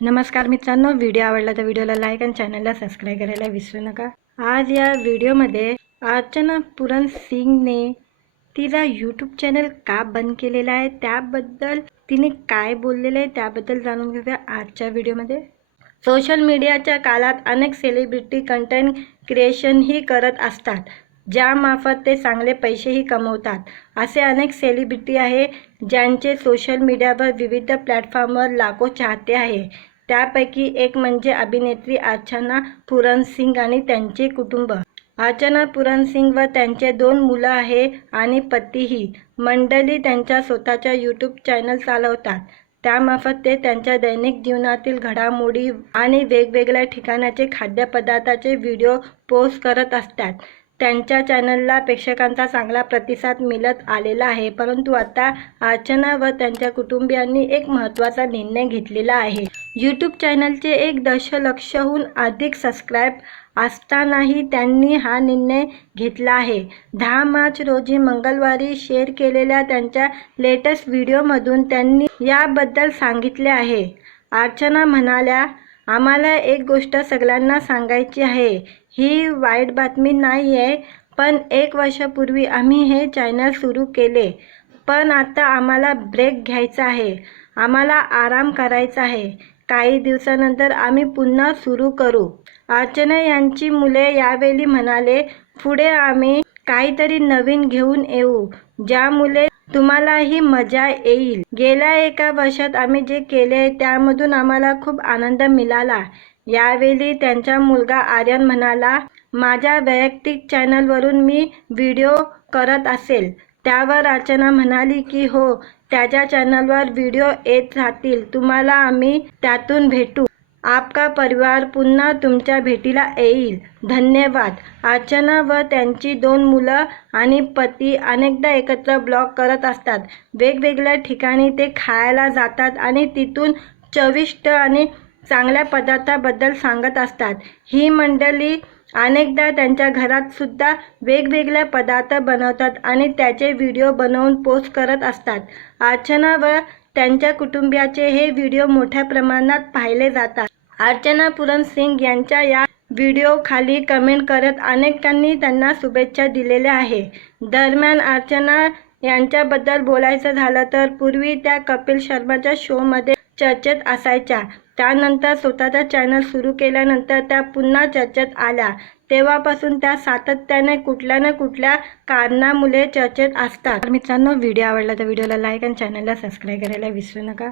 नमस्कार मित्रांनो, व्हिडिओ आवडला तर व्हिडिओला लाईक आणि चॅनलला सबस्क्राईब करायला विसरू नका। आज या व्हिडिओमध्ये अर्चना पुरन सिंगने तिचा यूट्यूब चॅनल का बंद केलेला आहे त्याबद्दल तिने काय बोललेले आहे त्याबद्दल जाणून घेऊया आजच्या व्हिडिओमध्ये। सोशल मीडियाच्या काळात अनेक सेलिब्रिटी कंटेंट क्रिएशन ही करत असतात, ज्यामार्फत ते चांगले पैसेही कमवतात। असे अनेक सेलिब्रिटी आहे ज्यांचे सोशल मीडियावर विविध प्लॅटफॉर्मवर लाखो चाहते आहे। त्यापैकी एक म्हणजे अभिनेत्री अर्चना पुरन सिंग आणि त्यांचे कुटुंब। अर्चना पुरन सिंग व त्यांचे 2 मुलं आहे आणि पतीही मंडळी त्यांच्या स्वतःच्या यूट्यूब चॅनल चालवतात। त्यामार्फत ते त्यांच्या दैनिक जीवनातील घडामोडी आणि वेगवेगळ्या ठिकाणाचे खाद्यपदार्थाचे व्हिडिओ पोस्ट करत असतात। त्यांच्या चॅनलला प्रेक्षकांचा चांगला प्रतिसाद मिळत आलेला आहे, परंतु आता अर्चना व त्यांच्या कुटुंबियांनी एक महत्त्वाचा निर्णय घेतलेला आहे। यूट्यूब चॅनलचे 1 दशलक्षहून अधिक सबस्क्राईब असतानाही त्यांनी हा निर्णय घेतला आहे। 10 मार्च रोजी मंगळवारी शेअर केलेल्या त्यांच्या लेटेस्ट व्हिडिओमधून त्यांनी याबद्दल सांगितले आहे। अर्चना म्हणाल्या, आम्हाला एक गोष्ट सगळ्यांना सांगायची आहे, ही वाईट बातमी नाही आहे, पण 1 वर्षापूर्वी आम्ही हे चॅनल सुरू केले, पण आता आम्हाला ब्रेक घ्यायचा आहे, आम्हाला आराम करायचा आहे। काही दिवसानंतर आम्ही पुन्हा सुरू करू। अर्चना यांची मुले यावेळी म्हणाले, पुढे आम्ही काहीतरी नवीन घेऊन येऊ, ज्यामुळे तुम्हालाही मजा येईल। गेल्या 1 वर्षात आम्ही जे केले त्यामधून आम्हाला खूप आनंद मिळाला। यावेळी त्यांचा मुलगा आर्यन म्हणाला, माझ्या वैयक्तिक चॅनलवरून मी व्हिडिओ करत असेल। त्यावर अर्चना म्हणाली की हो, त्याच्या चॅनलवर व्हिडिओ येत राहतील, तुम्हाला आम्ही त्यातून भेटू। आपका परिवार पुन्हा तुमच्या भेटीला येईल, धन्यवाद। अर्चना व त्यांची 2 मुलं आणि पती अनेकदा एकत्र ब्लॉग करत असतात। वेगवेगळ्या ठिकाणी ते खायला जातात आणि तिथून चविष्ट आणि चांगल्या पदार्थांबद्दल सांगत असतात। ही मंडळी अनेकदा त्यांच्या घरात सुद्धा वेगवेगळे पदार्थ बनवतात आणि त्याचे व्हिडिओ बनवून पोस्ट करत असतात। अर्चना व त्यांच्या कुटुंबियाचे हे व्हिडिओ मोठ्या प्रमाणात पाहिले जातात। अर्चना पुरन सिंग यांच्या या व्हिडिओ खाली कमेंट करत अनेकांनी त्यांना शुभेच्छा दिलेल्या आहे। दरम्यान अर्चना यांच्याबद्दल बोलायचं झालं तर पूर्वी त्या कपिल शर्माच्या शोमध्ये चर्चेत असायच्या। त्यानंतर स्वतःचा चॅनल सुरू केल्यानंतर त्या पुन्हा चर्चेत आल्या। तेव्हापासून त्या सातत्याने कुठल्या ना कुठल्या कारणामुळे चर्चेत असतात। मित्रांनो, व्हिडिओ आवडला तर व्हिडिओला लाईक आणि चॅनलला सबस्क्राईब करायला विसरू नका।